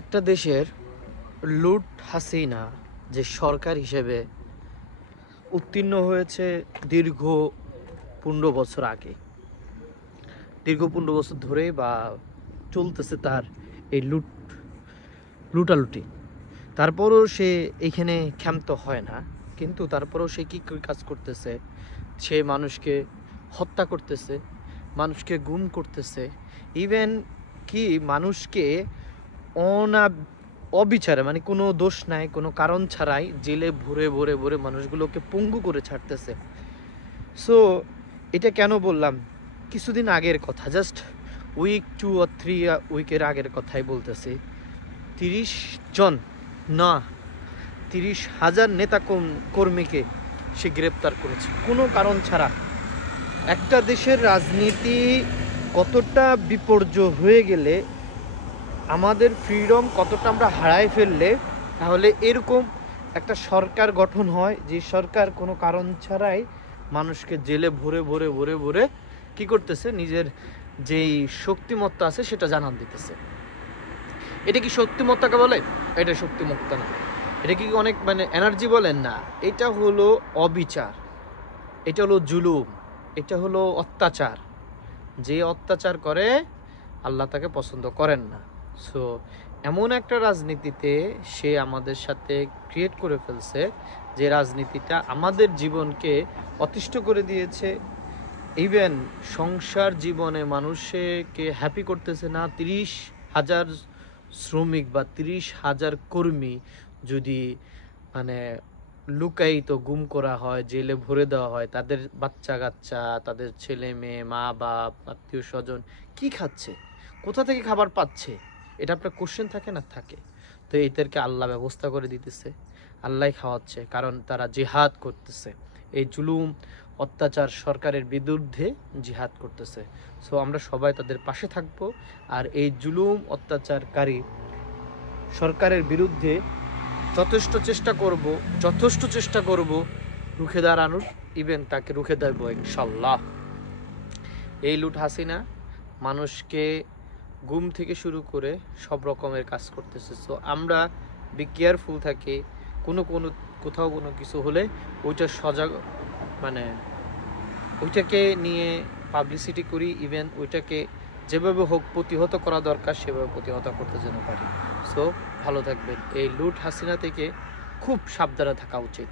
একটা দেশের লুট হাসিনা যে সরকার হিসেবে উত্তীর্ণ হয়েছে দীর্ঘ 15 বছর আগে, দীর্ঘ 15 বছর ধরে বা চলতেছে তার এই লুটালুটি। তারপরও সে এইখানে ক্ষান্ত হয় না, কিন্তু তারপরও সে কি কাজ করতেছে? সে মানুষকে হত্যা করতেছে, মানুষকে গুম করতেছে, ইভেন কি মানুষকে অনা অবিচারে, মানে কোনো দোষ নাই, কোনো কারণ ছাড়াই জেলে ভরে ভরে ভরে মানুষগুলোকে পঙ্গু করে ছাড়তেছে। সো এটা কেন বললাম? কিছুদিন আগের কথা, জাস্ট উইক 2 or 3 উইকের আগের কথাই বলতেছি। 30 জন না, 30,000 নেতা কর্মীকে সে গ্রেপ্তার করেছে কোনো কারণ ছাড়া। একটা দেশের রাজনীতি কতটা বিপর্যয় হয়ে গেলে, আমাদের ফ্রিডম কতটা আমরা হারায় ফেললে তাহলে এরকম একটা সরকার গঠন হয়, যে সরকার কোনো কারণ ছাড়াই মানুষকে জেলে ভরে ভরে ভরে ভরে কি করতেছে? নিজের যেই শক্তিমত্তা আছে সেটা জানান দিতেছে। এটা কি শক্তিমত্তাকে বলে? এটা শক্তিমত্তা না। এটা কি অনেক মানে এনার্জি বলেন না, এটা হলো অবিচার, এটা হলো জুলুম, এটা হলো অত্যাচার। যে অত্যাচার করে আল্লাহ তাকে পছন্দ করেন না। সো এমন একটা রাজনীতিতে সে আমাদের সাথে ক্রিয়েট করে ফেলছে, যে রাজনীতিটা আমাদের জীবনকে অতিষ্ঠ করে দিয়েছে। ইভেন সংসার জীবনে মানুষকে হ্যাপি করতেছে না। 30,000 শ্রমিক বা 30,000 কর্মী যদি মানে লুকায়িত গুম করা হয়, জেলে ভরে দেওয়া হয়, তাদের বাচ্চা কাচ্চা, তাদের ছেলে মেয়ে, মা বাপ, আত্মীয় স্বজন কি খাচ্ছে, কোথা থেকে খাবার পাচ্ছে, এটা আপনার কোশ্চেন থাকে না? থাকে। তো এদেরকে আল্লাহ ব্যবস্থা করে দিতেছে, আল্লাহ খাওয়াচ্ছে, কারণ তারা জিহাদ করতেছে, এই জুলুম অত্যাচার সরকারের বিরুদ্ধে জিহাদ করতেছে। সো আমরা সবাই তাদের পাশে থাকব, আর এই জুলুম অত্যাচারকারী সরকারের বিরুদ্ধে যথেষ্ট চেষ্টা করব রুখে দাঁড়ানোর। ইভেন তাকে রুখে দেব ইনশাল্লাহ। এই লুট হাসিনা মানুষকে গুম থেকে শুরু করে সব রকমের কাজ করতেছে। সো আমরা বি কেয়ারফুল থাকি। কোথাও কোনো কিছু হলে ওইটা সজাগ, মানে ওইটাকে নিয়ে পাবলিসিটি করি, ইভেন ওইটাকে যেভাবে হোক প্রতিহত করা দরকার সেভাবে প্রতিহত করতে যেন পারি। সো ভালো থাকবেন। এই লুট হাসিনা থেকে খুব সাবধানে থাকা উচিত।